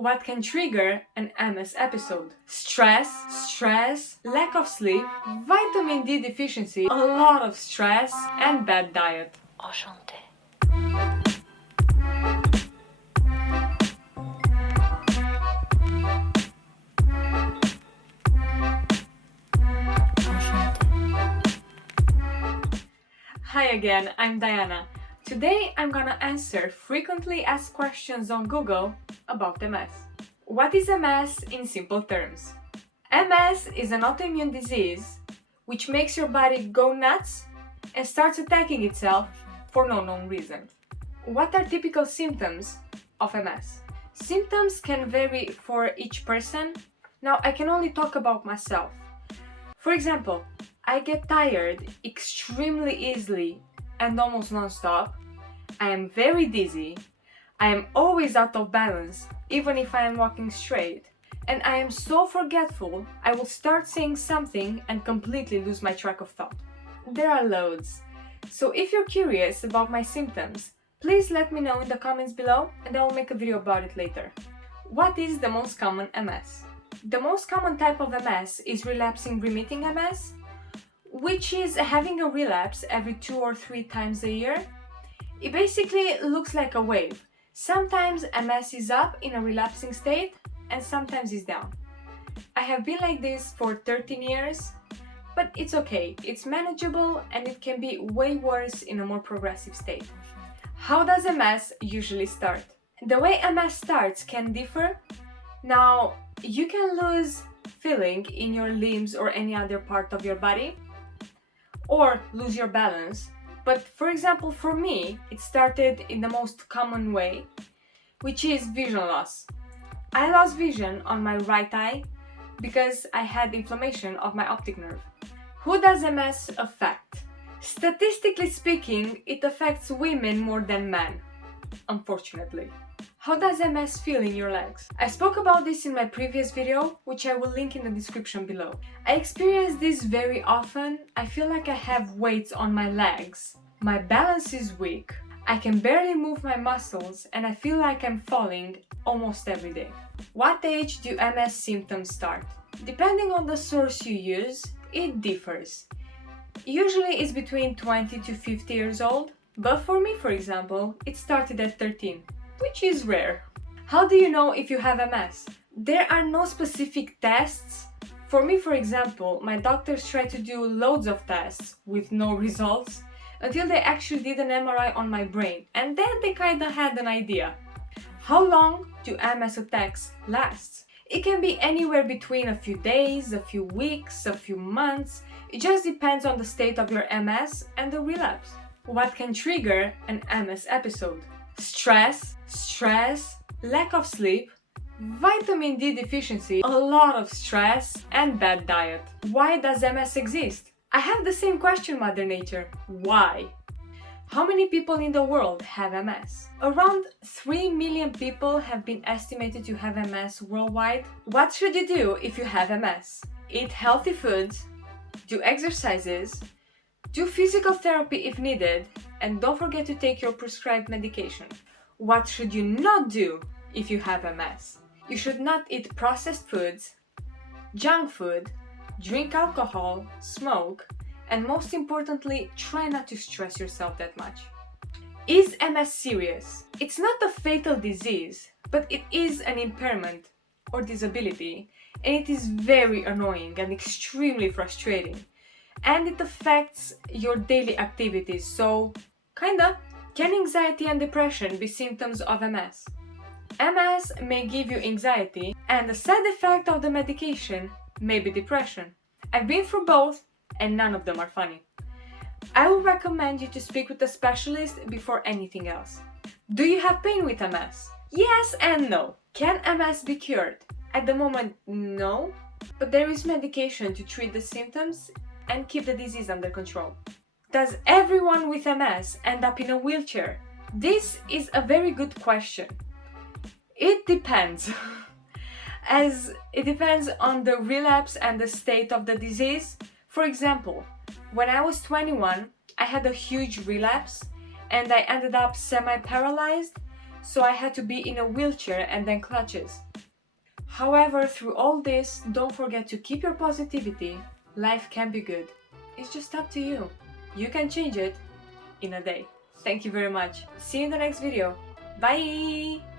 What can trigger an MS episode? Stress, lack of sleep, vitamin D deficiency, a lot of stress, and bad diet. Enchanté. Hi again, I'm Diana. Today I'm gonna answer frequently asked questions on Google about MS. What is MS in simple terms? MS is an autoimmune disease which makes your body go nuts and starts attacking itself for no known reason. What are typical symptoms of MS? Symptoms can vary for each person. Now I can only talk about myself. For example, I get tired extremely easily and almost non-stop. I am very dizzy. I am always out of balance, even if I am walking straight. And I am so forgetful, I will start saying something and completely lose my track of thought. There are loads. So if you're curious about my symptoms, please let me know in the comments below and I will make a video about it later. What is the most common MS? The most common type of MS is relapsing remitting MS, which is having a relapse every 2 or 3 times a year. It basically looks like a wave. Sometimes MS is up in a relapsing state and sometimes is down. I have been like this for 13 years, but it's okay, it's manageable and it can be way worse in a more progressive state. How does MS usually start? The way MS starts can differ. Now, you can lose feeling in your limbs or any other part of your body, or lose your balance. But for example, for me, it started in the most common way, which is vision loss. I lost vision on my right eye because I had inflammation of my optic nerve. Who does MS affect? Statistically speaking, it affects women more than men, unfortunately. How does MS feel in your legs? I spoke about this in my previous video, which I will link in the description below. I experience this very often. I feel like I have weights on my legs. My balance is weak. I can barely move my muscles and I feel like I'm falling almost every day. What age do MS symptoms start? Depending on the source you use, it differs. Usually it's between 20 to 50 years old, but for me, for example, it started at 13. Which is rare. How do you know if you have MS? There are no specific tests. For me, for example, my doctors tried to do loads of tests with no results until they actually did an MRI on my brain, and then they kinda had an idea. How long do MS attacks last? It can be anywhere between a few days, a few weeks, a few months. It just depends on the state of your MS and the relapse. What can trigger an MS episode? Stress, lack of sleep, vitamin D deficiency, a lot of stress, and bad diet. Why does MS exist? I have the same question, Mother Nature. Why? How many people in the world have MS? Around 3 million people have been estimated to have MS worldwide. What should you do if you have MS? Eat healthy foods, do exercises, do physical therapy if needed, and don't forget to take your prescribed medication. What should you not do if you have MS? You should not eat processed foods, junk food, drink alcohol, smoke, and most importantly, try not to stress yourself that much. Is MS serious? It's not a fatal disease, but it is an impairment or disability, and it is very annoying and extremely frustrating. And it affects your daily activities, so kinda. Can anxiety and depression be symptoms of MS? MS may give you anxiety, and the side effect of the medication may be depression. I've been through both, and none of them are funny. I would recommend you to speak with a specialist before anything else. Do you have pain with MS? Yes and no. Can MS be cured? At the moment, no, but there is medication to treat the symptoms and keep the disease under control. Does everyone with MS end up in a wheelchair? This is a very good question. It depends. As it depends on the relapse and the state of the disease. For example, when I was 21, I had a huge relapse and I ended up semi-paralyzed, so I had to be in a wheelchair and then crutches. However, through all this, don't forget to keep your positivity. Life can be good. It's just up to you. You can change it in a day. Thank you very much. See you in the next video. Bye!